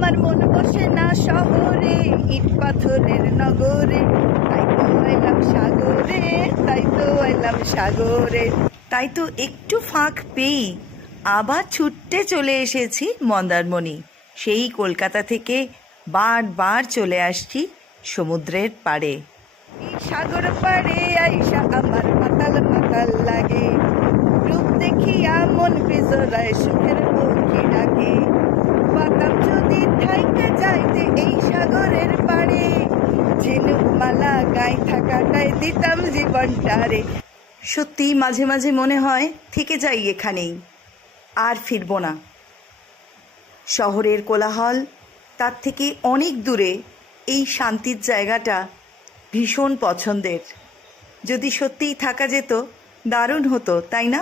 আমার মন বসে না শহরে, ইট পাথরের নগরে, তাই তো এলাম সাগরে, তাই তো এলাম সাগরে। তাই তো একটু ফাঁক পেয়ে আবার ছুটতে চলে এসেছি মন্দারমণি। সেই কলকাতা থেকে বারবার চলে আসছি সমুদ্রের পাড়ে। এই সাগর পাড়ে আইসা আমার মাতাল মাতাল লাগে, রূপ দেখিয়া মন বেজরায় সুখের পক্ষী ডাকে। পাতাম যদি থাইকা যাইতে এই সাগরের পাড়ে, ঝিনুক মালা গায়ে থাকাটায় দিতাম জীবনটারে। সত্যি মাঝে মাঝে মনে হয় থেকে যাই এখানেই, আর ফিরব না। শহরের কোলাহল তার থেকে অনেক দূরে এই শান্তির জায়গাটা ভীষণ পছন্দের। যদি সত্যিই থাকা যেত দারুণ হতো, তাই না?